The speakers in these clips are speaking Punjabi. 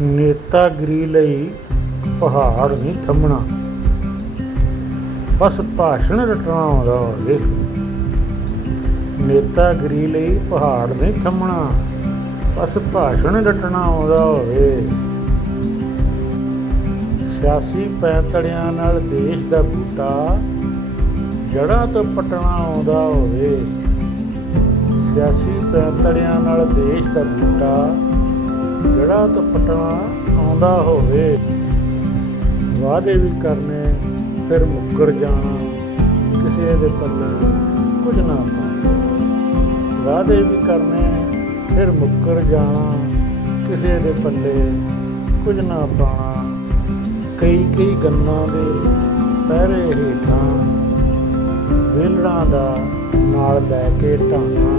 ਨੇਤਾਗਰੀ ਲਈ ਪਹਾੜ ਨਹੀਂ ਥੰਮਣਾ। ਬਸ ਭਾਸ਼ਣ ਰਟਣਾ ਆਉਂਦਾ ਹੋਵੇ ਨੇਤਾਗਰੀ ਲਈ ਪਹਾੜ ਨਹੀਂ ਥੰਮਣਾ। ਬਸ ਭਾਸ਼ਣ ਰਟਣਾ ਆਉਂਦਾ ਹੋਵੇ। ਸਿਆਸੀ ਪੈਂਤੜਿਆਂ ਨਾਲ ਦੇਸ਼ ਦਾ ਬੂਟਾ ਜੜ੍ਹਾਂ ਤੋਂ ਪਟਣਾ ਆਉਂਦਾ ਹੋਵੇ। ਸਿਆਸੀ ਪੈਂਤੜਿਆਂ ਨਾਲ ਦੇਸ਼ ਦਾ ਬੂਟਾ ਜਿਹੜਾ ਤੋਂ ਪਟਣਾ ਆਉਂਦਾ ਹੋਵੇ, ਵਾਅਦੇ ਵੀ ਕਰਨੇ, ਫਿਰ ਮੁੱਕਰ ਜਾਣਾ, ਕਿਸੇ ਦੇ ਪੱਲੇ ਕੁਝ ਨਾ ਪਾਉਣਾ ਵਾਅਦੇ ਵੀ ਕਰਨੇ, ਫਿਰ ਮੁੱਕਰ ਜਾਣਾ, ਕਿਸੇ ਦੇ ਪੱਲੇ ਕੁਝ ਨਾ ਪਾਉਣਾ। ਕਈ ਕਈ ਗੰਨਾਂ ਦੇ ਪਹਿਰੇ ਹੇਠਾਂ ਵੇਲੜਾਂ ਦਾ ਨਾਲ ਲੈ ਕੇ ਢਾਣਾ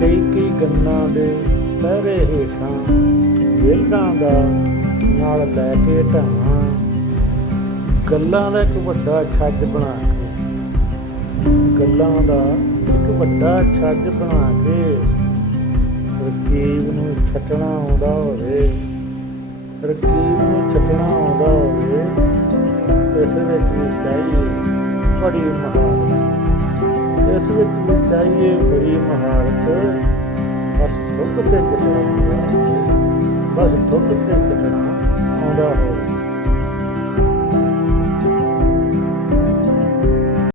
ਕਈ ਕਈ ਗੰਨਾਂ ਦੇ ਪਹਿਰੇ ਹੇਠਾਂ ਵੇਲੜਾਂ ਦਾ ਨਾਲ ਲੈ ਕੇ ਢਾਣਾ ਗੱਲਾਂ ਦਾ ਇੱਕ ਵੱਡਾ ਛੱਜ ਬਣਾ ਕੇ, ਗੱਲਾਂ ਦਾ ਇੱਕ ਵੱਡਾ ਛੱਜ ਬਣਾ ਕੇ, ਰਕੀਬ ਨੂੰ ਛੱਟਣਾ ਆਉਂਦਾ ਹੋਵੇ, ਰਕੀਬ ਨੂੰ ਛੱਟਣਾ ਆਉਂਦਾ ਹੋਵੇ, ਇਸ ਵਿੱਚ ਵੀ ਚਾਹੀਏ ਬੜੀ ਮਹਾਰਤ। ਇਸ ਵਿੱਚ ਵੀ ਚਾਹੀਏ ਬੜੀ ਮਹਾਰਤ। トップ10でしょ。まずトップ10だから、オーダーホール。